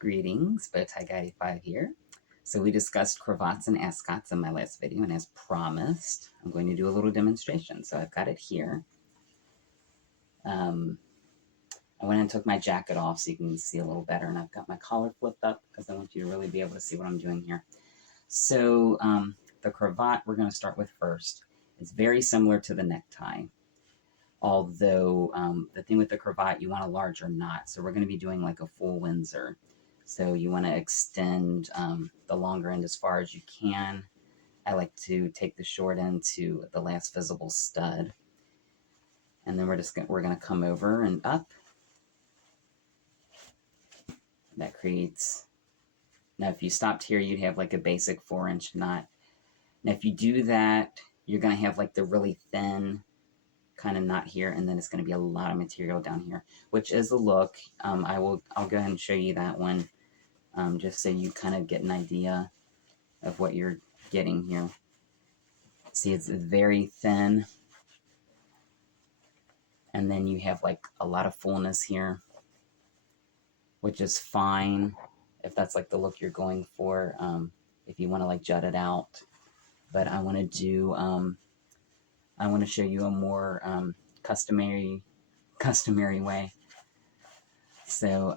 Greetings, Bowtie Guy 5 here. So we discussed cravats and ascots in my last video, and as promised, I'm going to do a little demonstration. So I've got it here. I went and took my jacket off so you can see a little better, and I've got my collar flipped up because I want you to really be able to see what I'm doing here. So the cravat we're going to start with first. It's very similar to the necktie, although the thing with the cravat, you want a larger knot. So we're going to be doing like a full Windsor. So you want to extend the longer end as far as you can. I like to take the short end to the last visible stud. And then we're going to come over and up. That creates, now if you stopped here, you'd have like a basic 4-inch knot. Now if you do that, you're going to have like the really thin kind of knot here, and then it's going to be a lot of material down here, which is the look. I'll go ahead and show you that one. Just so you kind of get an idea of what you're getting here. See, it's very thin. And then you have like a lot of fullness here, which is fine if that's like the look you're going for, if you want to like jut it out. But I want to do, I want to show you a more customary way. So,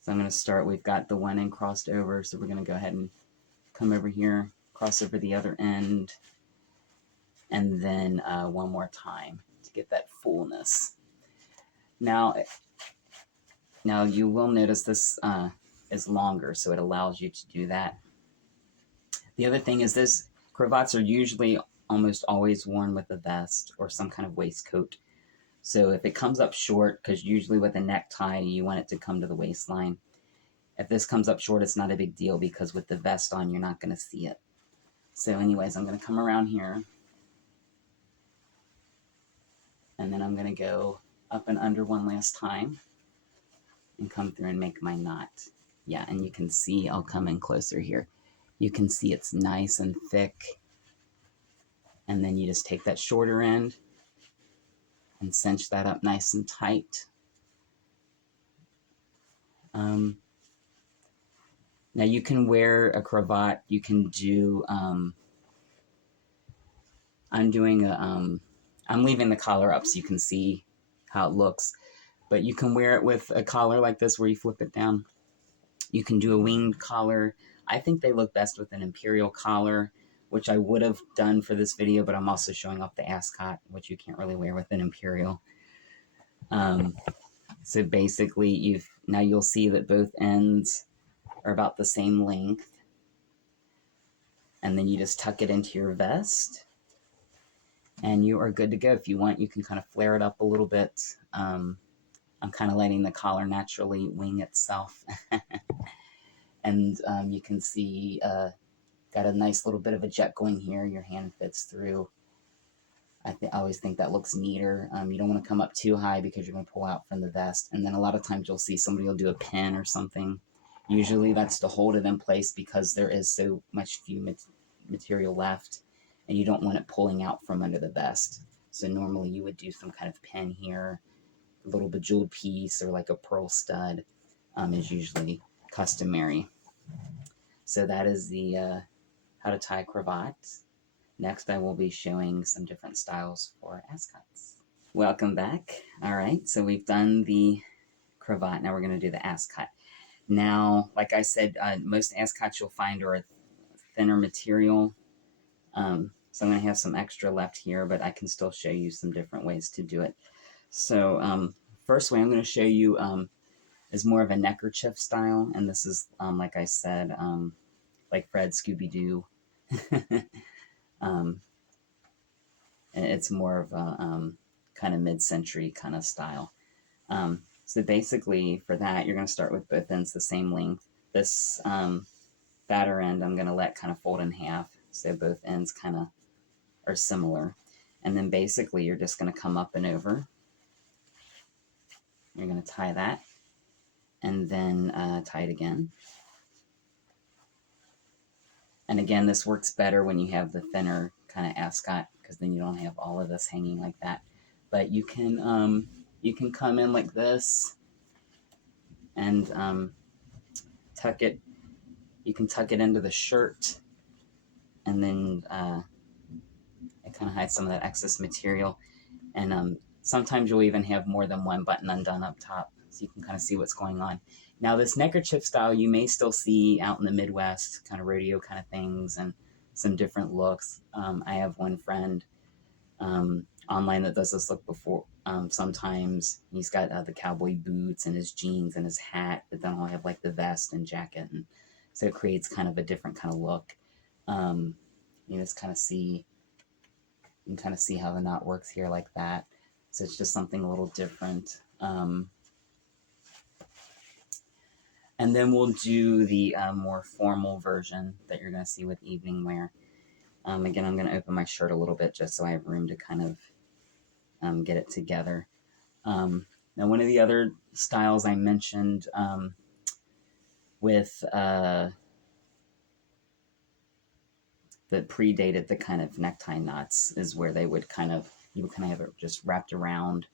so I'm going to start, we've got the one end crossed over, so we're going to go ahead and come over here, cross over the other end, and then one more time to get that fullness. Now you will notice this is longer, so it allows you to do that. The other thing is this, cravats are usually almost always worn with a vest or some kind of waistcoat. So if it comes up short, because usually with a necktie, you want it to come to the waistline. If this comes up short, it's not a big deal because with the vest on, you're not going to see it. So anyways, I'm going to come around here. And then I'm going to go up and under one last time and come through and make my knot. Yeah, and you can see, I'll come in closer here. You can see it's nice and thick. And then you just take that shorter end and cinch that up nice and tight. Now you can wear a cravat, you can do, I'm leaving the collar up so you can see how it looks, but you can wear it with a collar like this where you flip it down. You can do a winged collar. I think they look best with an imperial collar, which I would have done for this video, but I'm also showing off the ascot, which you can't really wear with an imperial. So basically, now you'll see that both ends are about the same length. And then you just tuck it into your vest. And you are good to go. If you want, you can kind of flare it up a little bit. I'm kind of letting the collar naturally wing itself. And you can see, got a nice little bit of a jet going here. Your hand fits through. I always think that looks neater. You don't want to come up too high because you're going to pull out from the vest. And then a lot of times you'll see somebody will do a pin or something. Usually that's to hold it in place because there is so much few material left and you don't want it pulling out from under the vest. So normally you would do some kind of pin here, a little bejeweled piece or like a pearl stud is usually customary. So that is the how to tie cravat. Next I will be showing some different styles for ascots. Welcome back. All right, so we've done the cravat. Now we're going to do the ascot. Now, like I said, most ascots you'll find are a thinner material. So I'm going to have some extra left here, but I can still show you some different ways to do it. So first way I'm going to show you is more of a neckerchief style. And this is, like I said, like Fred Scooby-Doo. And it's more of a kind of mid-century kind of style. So basically for that, you're going to start with both ends the same length. This fatter end I'm going to let kind of fold in half so both ends kind of are similar. And then basically you're just going to come up and over. You're going to tie that and then tie it again. And again, this works better when you have the thinner kind of ascot because then you don't have all of this hanging like that. But you can come in like this and tuck it. You can tuck it into the shirt, and then it kind of hides some of that excess material. And sometimes you'll even have more than one button undone up top, so you can kind of see what's going on. Now, this neckerchief style you may still see out in the Midwest, kind of rodeo kind of things, and some different looks. I have one friend online that does this look before. Sometimes he's got the cowboy boots and his jeans and his hat, but then I'll have like the vest and jacket, and so it creates kind of a different kind of look. You just kind of see, you can kind of see how the knot works here like that. So it's just something a little different. And then we'll do the more formal version that you're going to see with evening wear. Again, I'm going to open my shirt a little bit just so I have room to kind of get it together. Now, one of the other styles I mentioned with that predated the kind of necktie knots is where they would kind of, you would kind of have it just wrapped around.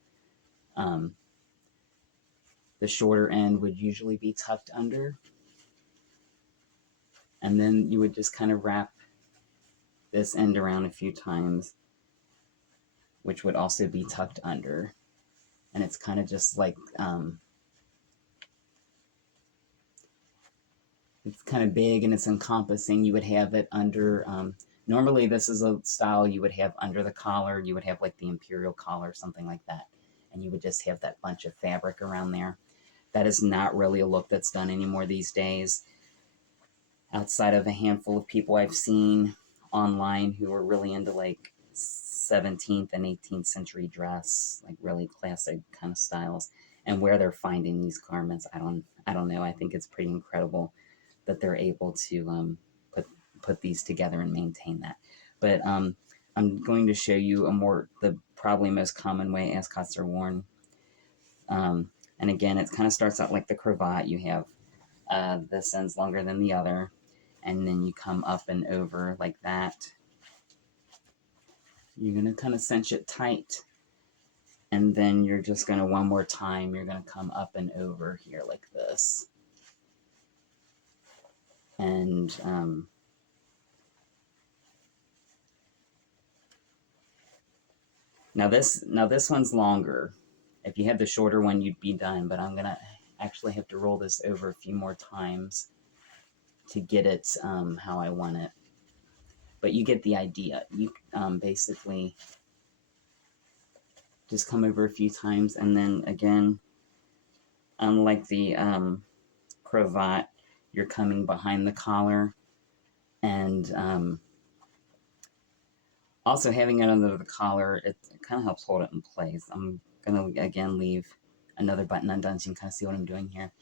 The shorter end would usually be tucked under, and then you would just kind of wrap this end around a few times, which would also be tucked under. And it's kind of just like, it's kind of big and it's encompassing. You would have it under, normally this is a style you would have under the collar. You would have like the imperial collar, something like that. And you would just have that bunch of fabric around there. That is not really a look that's done anymore these days. Outside of a handful of people I've seen online who are really into like 17th and 18th century dress, like really classic kind of styles, and where they're finding these garments, I don't know. I think it's pretty incredible that they're able to put these together and maintain that. But I'm going to show you the probably most common way ascots are worn. And again, it kind of starts out like the cravat. You have this end's longer than the other, and then you come up and over like that. You're going to kind of cinch it tight, and then you're just going to, one more time, you're going to come up and over here like this. And now this one's longer. If you had the shorter one, you'd be done, but I'm going to actually have to roll this over a few more times to get it how I want it. But you get the idea. You basically just come over a few times, and then again, unlike the cravat, you're coming behind the collar, and also having it under the collar, it kind of helps hold it in place. I'm going to, again, leave another button undone so you can kind of see what I'm doing here.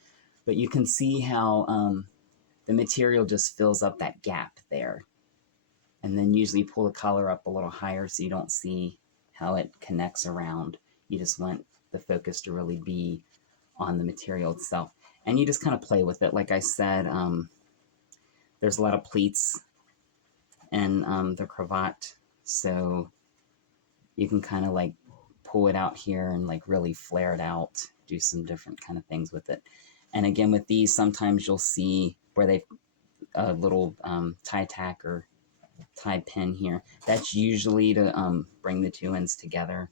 But you can see how the material just fills up that gap there. And then usually pull the collar up a little higher so you don't see how it connects around. You just want the focus to really be on the material itself. And you just kind of play with it. Like I said, there's a lot of pleats in the cravat, so you can kind of like pull it out here and like really flare it out, do some different kind of things with it. And again, with these, sometimes you'll see where they a little tie tack or tie pin here. That's usually to bring the two ends together,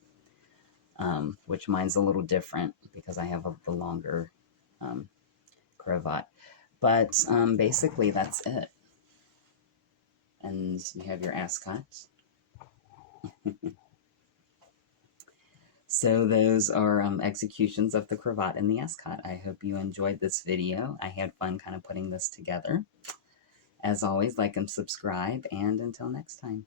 which mine's a little different because I have the longer cravat. But basically that's it. And you have your ascot. So those are executions of the cravat and the ascot. I hope you enjoyed this video. I had fun kind of putting this together. As always, like and subscribe, and until next time.